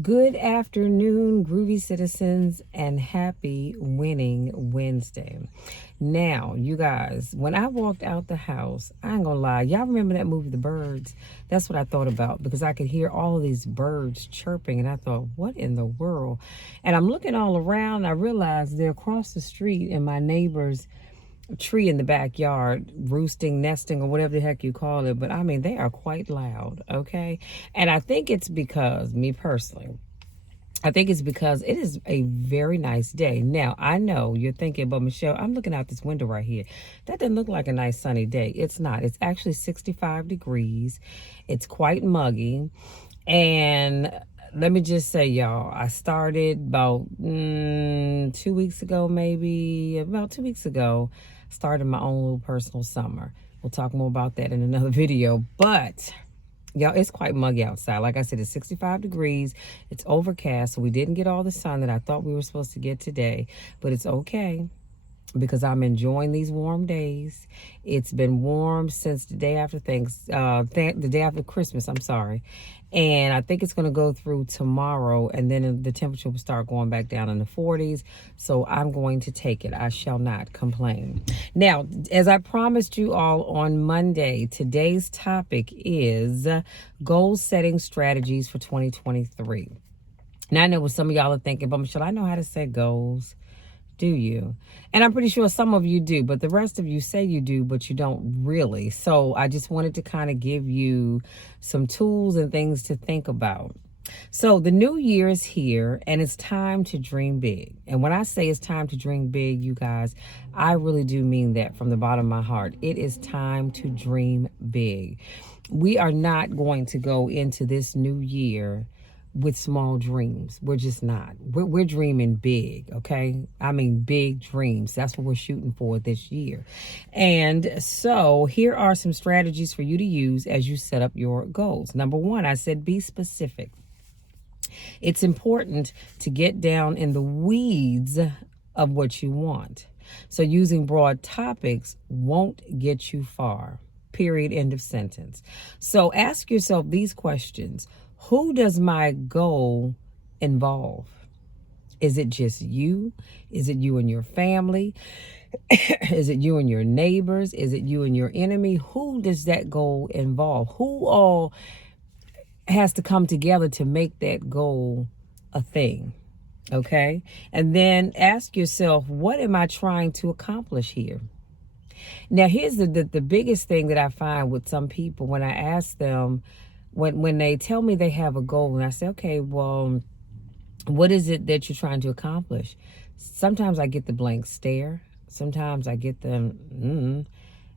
Good afternoon, groovy citizens, and happy winning Wednesday. Now, you guys, when I walked out the house, I ain't gonna lie, y'all remember that movie, The Birds? That's what I thought about because I could hear all of these birds chirping, and I thought, what in the world? And I'm looking all around, and I realized they're across the street in my neighbor's tree in the backyard, roosting, nesting, or whatever the heck you call it. But I mean, they are quite loud, okay? And I think it's because, me personally, I think it's because it is a very nice day. Now, I know you're thinking, but Michelle, I'm looking out this window right here. That doesn't look like a nice sunny day. It's not. It's actually 65 degrees. It's quite muggy. And let me just say, y'all, I started about 2 weeks ago, maybe about 2 weeks ago, started my own little personal summer. We'll talk more about that in another video. But y'all, it's quite muggy outside. Like I said, it's 65 degrees. It's overcast, so we didn't get all the sun that I thought we were supposed to get today. But it's okay because I'm enjoying these warm days. It's been warm since the day after the day after Christmas, I'm sorry. And I think it's going to go through tomorrow, and then the temperature will start going back down in the 40s. So I'm going to take it. I shall not complain. Now, as I promised you all on Monday, today's topic is goal setting strategies for 2023. Now, I know what some of y'all are thinking, but Michelle, I know how to set goals. Do you? And I'm pretty sure some of you do, but the rest of you say you do, but you don't really. So I just wanted to kind of give you some tools and things to think about. So the new year is here, and it's time to dream big. And when I say it's time to dream big, you guys, I really do mean that from the bottom of my heart. It is time to dream big. We are not going to go into this new year with small dreams. We're just not. We're dreaming big, okay? I mean, big dreams. That's what we're shooting for this year. And so here are some strategies for you to use as you set up your goals. Number one, I said be specific. It's important to get down in the weeds of what you want. So using broad topics won't get you far. Period. End of sentence. So ask yourself these questions. Who does my goal involve? Is it just you? Is it you and your family? Is it you and your neighbors? Is it you and your enemy? Who does that goal involve? Who all has to come together to make that goal a thing? Okay? And then ask yourself, what am I trying to accomplish here? Now, here's the biggest thing that I find with some people when I ask them, when they tell me they have a goal, and I say, okay, well, what is it that you're trying to accomplish? Sometimes I get the blank stare. Sometimes I get them, and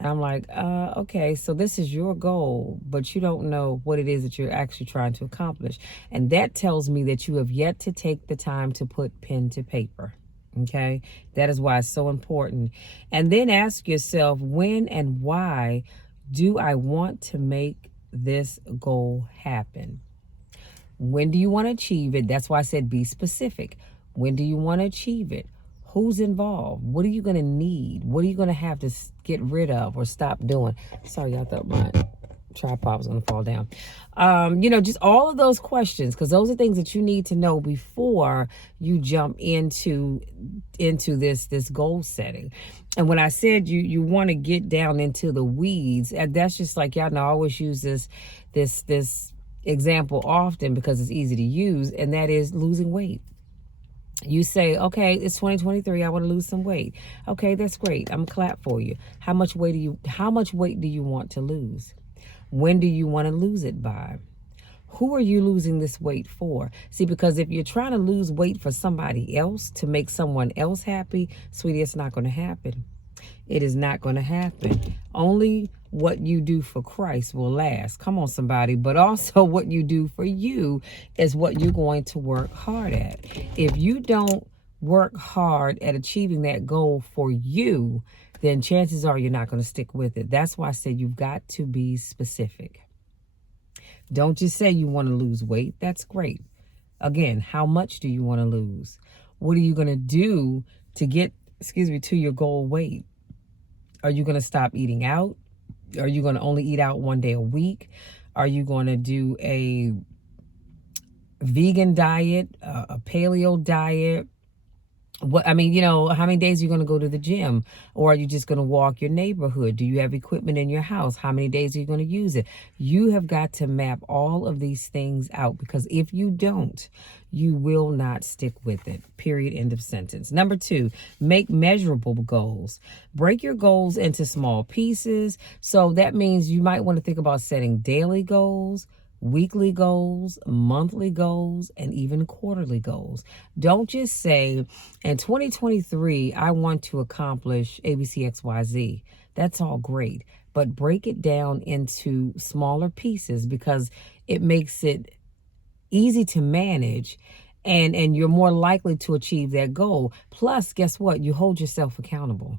I'm like, okay, so this is your goal, but you don't know what it is that you're actually trying to accomplish. And that tells me that you have yet to take the time to put pen to paper. Okay, that is why it's so important. And then ask yourself, when and why do I want to make this goal happen? When do you want to achieve it? That's why I said be specific. When do you want to achieve it? Who's involved? What are you going to need? What are you going to have to get rid of or stop doing? Sorry, I thought my tripod was going to fall down. Just all of those questions, because those are things that you need to know before you jump into this goal setting. And when I said you want to get down into the weeds, that's just like, y'all know, I always use this example often because it's easy to use, and that is losing weight. You say, okay, it's 2023. I want to lose some weight. Okay, that's great. I'm gonna clap for you. How much weight do you want to lose? When do you want to lose it by? Who are you losing this weight for? See, because if you're trying to lose weight for somebody else to make someone else happy, sweetie, it's not going to happen. It is not going to happen. Only what you do for Christ will last. Come on, somebody. But also what you do for you is what you're going to work hard at. If you don't work hard at achieving that goal for you, then chances are you're not going to stick with it. That's why I said you've got to be specific. Don't just say you want to lose weight. That's great. Again, how much do you want to lose? What are you going to do to get, to your goal weight? Are you going to stop eating out? Are you going to only eat out one day a week? Are you going to do a vegan diet, a paleo diet. What I mean, how many days are you going to go to the gym, or are you just going to walk your neighborhood? Do you have equipment in your house? How many days are you going to use it? You have got to map all of these things out, because if you don't, you will not stick with it. Period. End of sentence. Number 2, make measurable goals. Break your goals into small pieces. So that means you might want to think about setting daily goals, weekly goals, monthly goals, and even quarterly goals. Don't just say, in 2023, I want to accomplish ABCXYZ. That's all great, but break it down into smaller pieces, because it makes it easy to manage, and you're more likely to achieve that goal. Plus, guess what? You hold yourself accountable.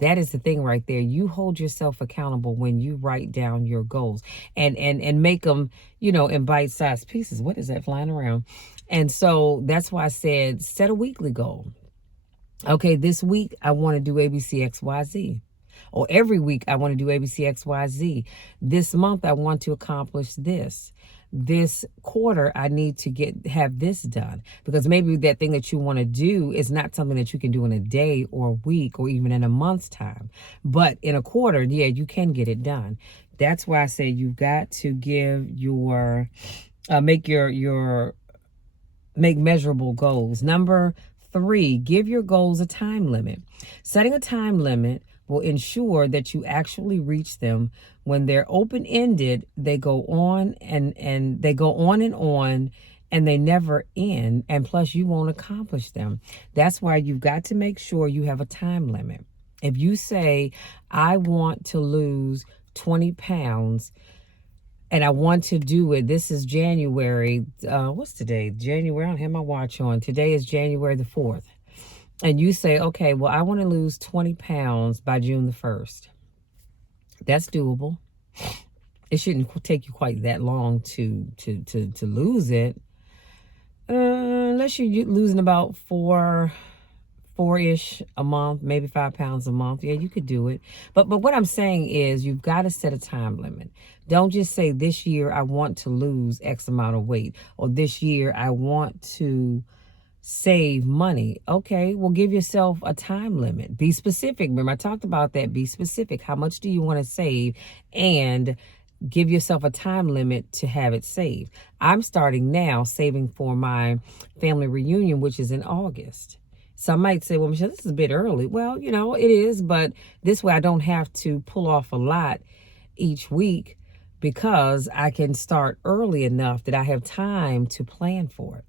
That is the thing right there. You hold yourself accountable when you write down your goals and make them, in bite-sized pieces. What is that flying around? And so that's why I said set a weekly goal. Okay, this week I want to do ABCXYZ. Or every week I want to do ABCXYZ. This month I want to accomplish this. This quarter I need to have this done, because maybe that thing that you want to do is not something that you can do in a day or a week or even in a month's time, but in a quarter, yeah, you can get it done. That's why I say you've got to give your make measurable goals. Number 3, give your goals a time limit. Setting a time limit will ensure that you actually reach them. When they're open-ended, they go on and they go on, and they never end. And plus, you won't accomplish them. That's why you've got to make sure you have a time limit. If you say, I want to lose 20 pounds, and I want to do it, this is January, what's today? January, I don't have my watch on. Today is January the 4th. And you say, okay, well, I want to lose 20 pounds by June the 1st. That's doable. It shouldn't take you quite that long to lose it. Unless you're losing about four-ish a month, maybe 5 pounds a month. Yeah, you could do it. But what I'm saying is you've got to set a time limit. Don't just say this year I want to lose X amount of weight, or this year I want to save money. Okay, well, give yourself a time limit. Be specific. Remember, I talked about that. Be specific. How much do you want to save? And give yourself a time limit to have it saved. I'm starting now saving for my family reunion, which is in August. Some might say, well, Michelle, this is a bit early. Well, it is, but this way I don't have to pull off a lot each week, because I can start early enough that I have time to plan for it.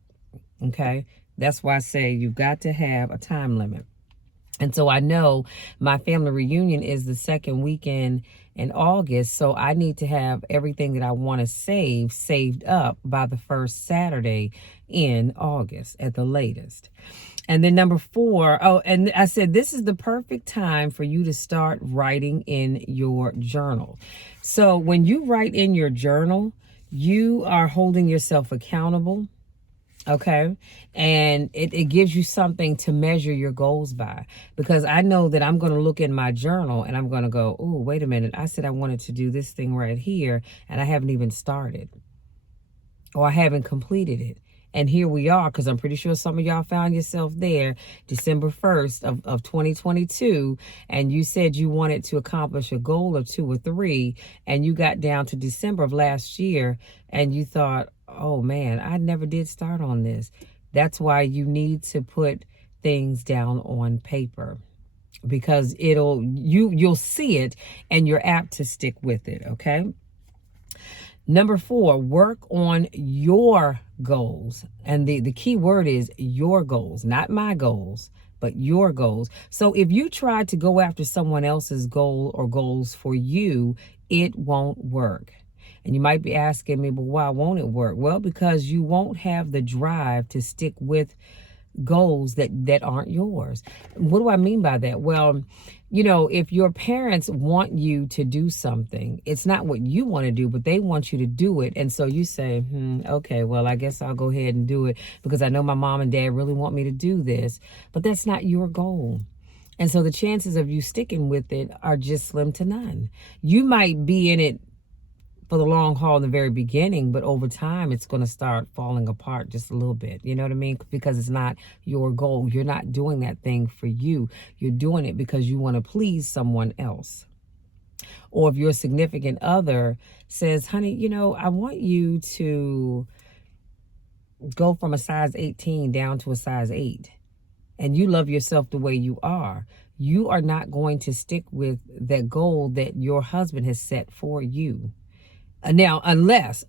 Okay? That's why I say you've got to have a time limit. And so I know my family reunion is the second weekend in August, so I need to have everything that I want to saved up by the first Saturday in August at the latest. And then number 4, and I said this is the perfect time for you to start writing in your journal. So when you write in your journal, you are holding yourself accountable. Okay. And it gives you something to measure your goals by, because I know that I'm going to look in my journal and I'm going to go, oh, wait a minute. I said I wanted to do this thing right here, and I haven't even started, or I haven't completed it. And here we are, because I'm pretty sure some of y'all found yourself there December 1st of 2022, and you said you wanted to accomplish a goal or 2 or 3, and you got down to December of last year, and you thought, oh man, I never did start on this. That's why you need to put things down on paper, because you'll see it and you're apt to stick with it. Okay. Number 4, work on your goals. And the key word is your goals, not my goals, but your goals. So if you try to go after someone else's goal or goals for you, it won't work. And you might be asking me, but why won't it work? Well, because you won't have the drive to stick with goals that aren't yours. What do I mean by that? Well, if your parents want you to do something, it's not what you want to do, but they want you to do it. And so you say, okay, well, I guess I'll go ahead and do it because I know my mom and dad really want me to do this, but that's not your goal. And so the chances of you sticking with it are just slim to none. You might be in it for the long haul in the very beginning, but over time it's going to start falling apart just a little bit. You know what I mean? Because it's not your goal. You're not doing that thing for you. You're doing it because you want to please someone else. Or if your significant other says, honey, you know, I want you to go from a size 18 down to a size 8, and you love yourself the way you are not going to stick with that goal that your husband has set for you. Now, unless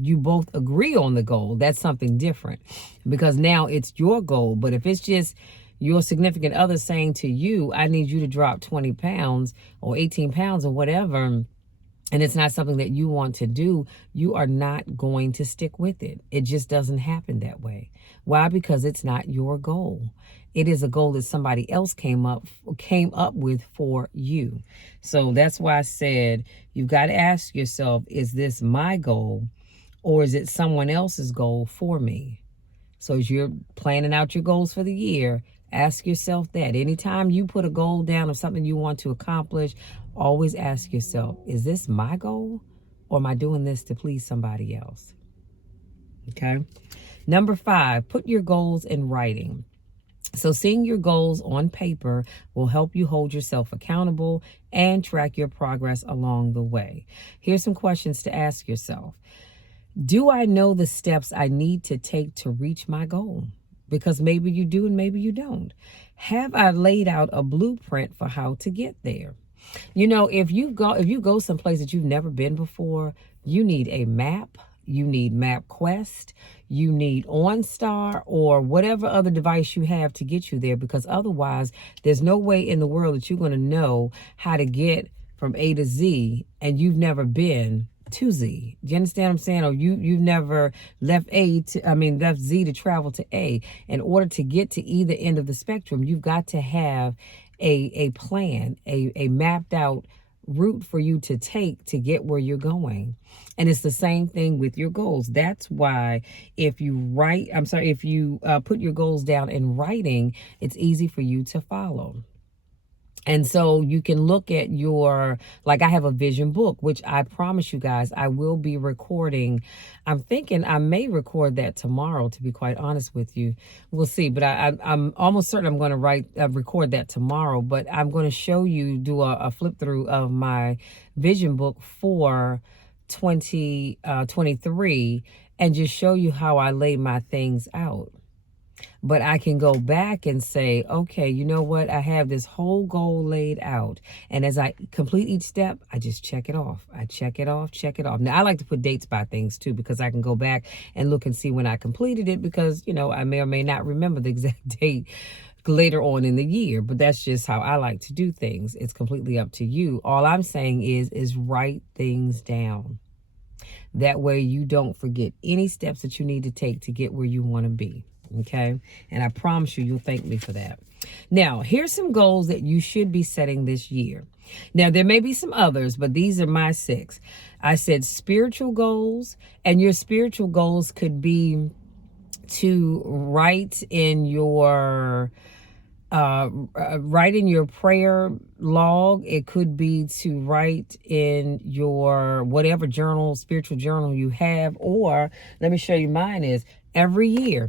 you both agree on the goal, that's something different, because now it's your goal. But if it's just your significant other saying to you, I need you to drop 20 pounds or 18 pounds or whatever, and it's not something that you want to do, you are not going to stick with it. It just doesn't happen that way. Why? Because it's not your goal. It is a goal that somebody else came up with for you. So that's why I said you've got to ask yourself, is this my goal or is it someone else's goal for me? So as you're planning out your goals for the year, ask yourself that. Anytime you put a goal down of something you want to accomplish, always ask yourself, is this my goal or am I doing this to please somebody else? Okay. Number 5, put your goals in writing. So seeing your goals on paper will help you hold yourself accountable and track your progress along the way. Here's some questions to ask yourself. Do I know the steps I need to take to reach my goal? Because maybe you do and maybe you don't. Have I laid out a blueprint for how to get there? You know, if you go someplace that you've never been before, you need a map. You need MapQuest, you need OnStar, or whatever other device you have to get you there, because otherwise there's no way in the world that you're going to know how to get from A to Z and you've never been to Z. Do you understand what I'm saying? Or you've never left left Z to travel to A. In order to get to either end of the spectrum, you've got to have a plan, a mapped out route for you to take to get where you're going. And it's the same thing with your goals. That's why if you put your goals down in writing, it's easy for you to follow. And so you can look at like I have a vision book, which I promise you guys, I will be recording. I'm thinking I may record that tomorrow, to be quite honest with you. We'll see. But I'm almost certain I'm going to record that tomorrow. But I'm going to do a flip through of my vision book for 2023 and just show you how I lay my things out. But I can go back and say, okay, you know what? I have this whole goal laid out. And as I complete each step, I just check it off. I check it off. Now, I like to put dates by things too, because I can go back and look and see when I completed it, because, you know, I may or may not remember the exact date later on in the year. But that's just how I like to do things. It's completely up to you. All I'm saying is write things down. That way you don't forget any steps that you need to take to get where you want to be. Okay. And I promise you'll thank me for that. Now, here's some goals that you should be setting this year. Now, there may be some others, but these are my 6. I said spiritual goals, and your spiritual goals could be to write in your prayer log. It could be to write in your whatever spiritual journal you have, or let me show you mine is every year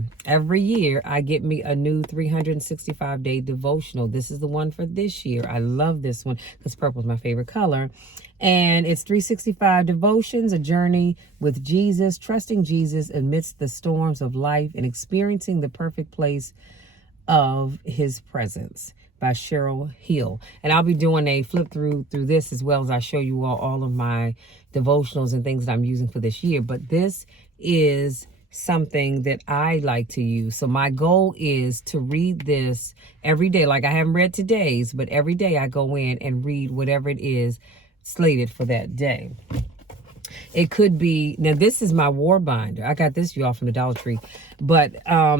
I get me a new 365-day devotional. This is the one for this year. I love this one because purple is my favorite color. And it's 365 devotions, a journey with Jesus, trusting Jesus amidst the storms of life and experiencing the perfect place of his presence, by Cheryl Hill. And I'll be doing a flip through this, as well as I show you all of my devotionals and things that I'm using for this year. But this is something that I like to use. So my goal is to read this every day. Like I haven't read today's, but every day I go in and read whatever it is slated for that day. It could be, now this is my war binder. I got this, y'all, from the Dollar Tree. But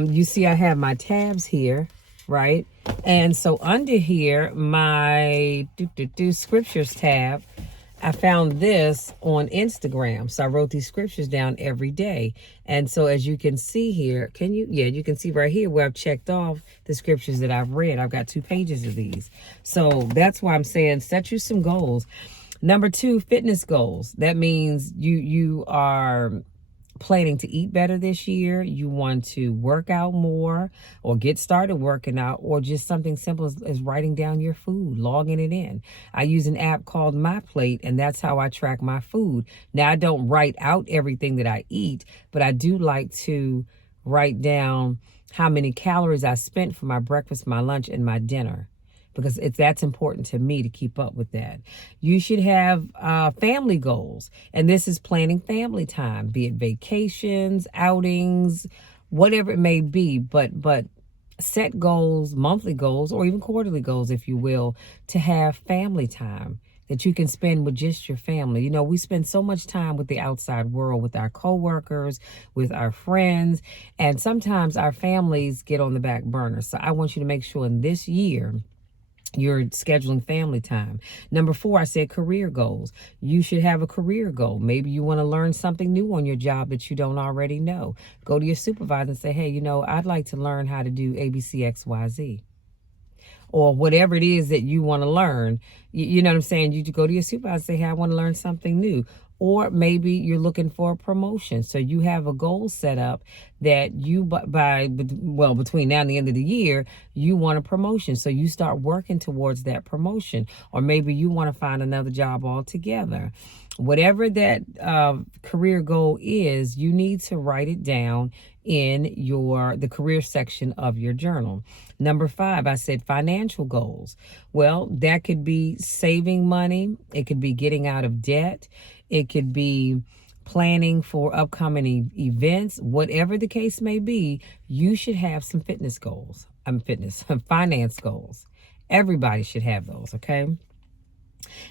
you see I have my tabs here, right? And so under here, my scriptures tab, I found this on Instagram. So I wrote these scriptures down every day. And so as you can see here, you can see right here where I've checked off the scriptures that I've read. I've got 2 pages of these. So that's why I'm saying set you some goals. Number 2, fitness goals. That means you are planning to eat better this year, you want to work out more or get started working out, or just something simple as writing down your food, logging it in. I use an app called My Plate, and that's how I track my food. Now, I don't write out everything that I eat, but I do like to write down how many calories I spent for my breakfast, my lunch, and my dinner, because that's important to me to keep up with that. You should have family goals, and this is planning family time, be it vacations, outings, whatever it may be. But set goals, monthly goals, or even quarterly goals, if you will, to have family time that you can spend with just your family. You know, we spend so much time with the outside world, with our coworkers, with our friends, and sometimes our families get on the back burner. So I want you to make sure in this year you're scheduling family time. Number 4, I said career goals. You should have a career goal. Maybe you want to learn something new on your job that you don't already know. Go to your supervisor and say, hey, you know, I'd like to learn how to do ABCXYZ. Or whatever it is that you want to learn. You know what I'm saying? You go to your supervisor and say, hey, I want to learn something new. Or maybe you're looking for a promotion. So you have a goal set up that you, between now and the end of the year, you want a promotion. So you start working towards that promotion. Or maybe you want to find another job altogether. Whatever that career goal is, you need to write it down in the career section of your journal. Number 5, I said financial goals. Well, that could be saving money. It could be getting out of debt. It could be planning for upcoming events. Whatever the case may be, you should have some finance goals. Everybody should have those, okay?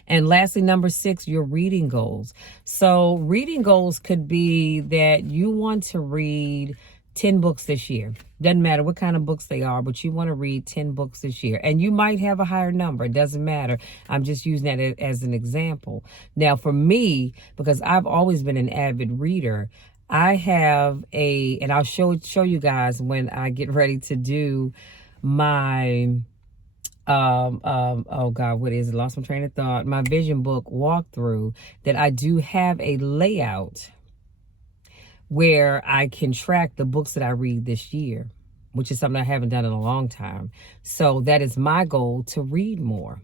And lastly, number 6, your reading goals. So reading goals could be that you want to read 10 books this year. Doesn't matter what kind of books they are, but you want to read 10 books this year. And you might have a higher number. It doesn't matter. I'm just using that as an example. Now, for me, because I've always been an avid reader, I have and I'll show you guys when I get ready to do my oh God, what is it? Lost my train of thought. My vision book walkthrough, that I do have a layout where I can track the books that I read this year, which is something I haven't done in a long time. So that is my goal, to read more.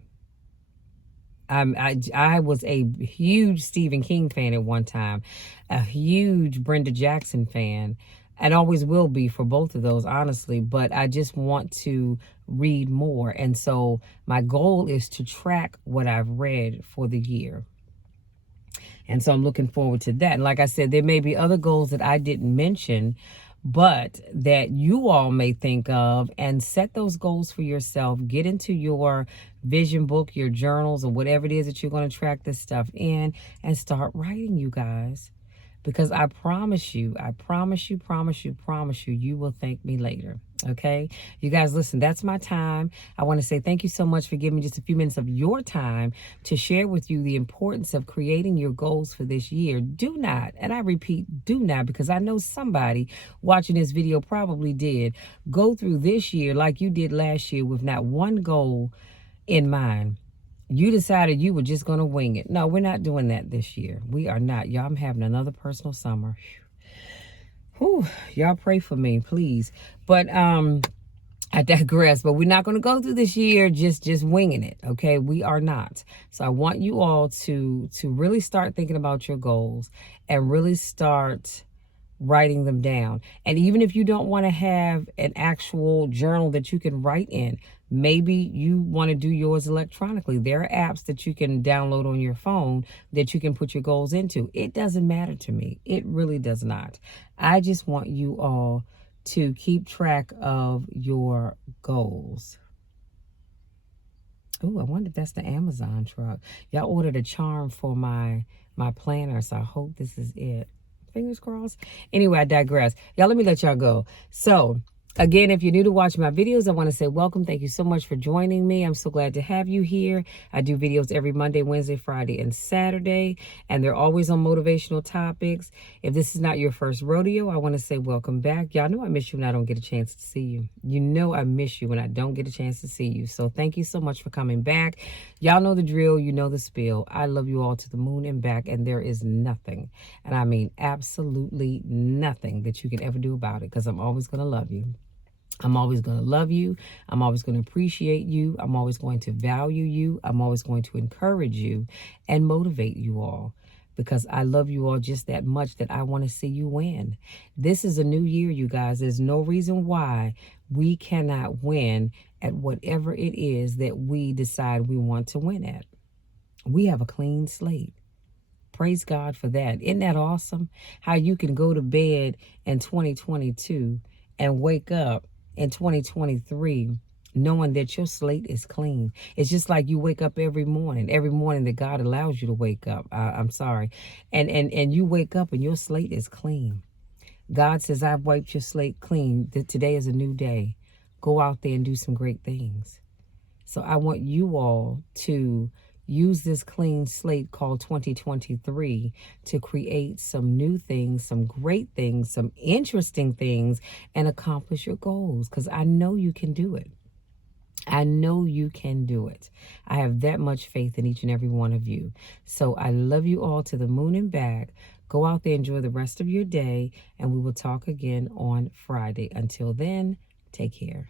I was a huge Stephen King fan at one time, a huge Brenda Jackson fan, and always will be for both of those, honestly. But I just want to read more. And so my goal is to track what I've read for the year. And so I'm looking forward to that. And like I said, there may be other goals that I didn't mention, but that you all may think of, and set those goals for yourself. Get into your vision book, your journals, or whatever it is that you're going to track this stuff in, and start writing, you guys. Because I promise you, you will thank me later. Okay? You guys, listen, that's my time. I want to say thank you so much for giving me just a few minutes of your time to share with you the importance of creating your goals for this year. Do not, and I repeat, do not, because I know somebody watching this video probably did, go through this year like you did last year with not one goal in mind. You decided you were just going to wing it. No, we're not doing that this year. We are not. Y'all, I'm having another personal summer. Whew. Y'all pray for me, please. But I digress. But we're not going to go through this year just winging it, okay? We are not. So I want you all to really start thinking about your goals and really start writing them down. And even if you don't want to have an actual journal that you can write in, maybe you want to do yours electronically. There are apps that you can download on your phone that you can put your goals into. It doesn't matter to me. It really does not. I just want you all to keep track of your goals. Oh, I wonder if that's the Amazon truck. Y'all ordered a charm for my planner, so I hope this is it. Fingers crossed. Anyway, I digress. Y'all, let me let y'all go. So Again, if you're new to watching my videos, I want to say welcome. Thank you so much for joining me. I'm so glad to have you here. I do videos every Monday, Wednesday, Friday, and Saturday, and they're always on motivational topics. If this is not your first rodeo, I want to say welcome back. Y'all know I miss you when I don't get a chance to see you. You know I miss you when I don't get a chance to see you. So thank you so much for coming back. Y'all know the drill. You know the spiel. I love you all to the moon and back, and there is nothing, and I mean absolutely nothing that you can ever do about it, because I'm always going to love you. I'm always going to love you. I'm always going to appreciate you. I'm always going to value you. I'm always going to encourage you and motivate you all, because I love you all just that much that I want to see you win. This is a new year, you guys. There's no reason why we cannot win at whatever it is that we decide we want to win at. We have a clean slate. Praise God for that. Isn't that awesome? How you can go to bed in 2022 and wake up in 2023 knowing that your slate is clean. It's just like you wake up every morning that God allows you to wake up. I'm sorry. And you wake up and your slate is clean. God says, I've wiped your slate clean. That today is a new day. Go out there and do some great things. So I want you all to use this clean slate called 2023 to create some new things, some great things, some interesting things, and accomplish your goals, because I know you can do it. I know you can do it. I have that much faith in each and every one of you. So I love you all to the moon and back. Go out there, enjoy the rest of your day, and we will talk again on Friday. Until then, take care.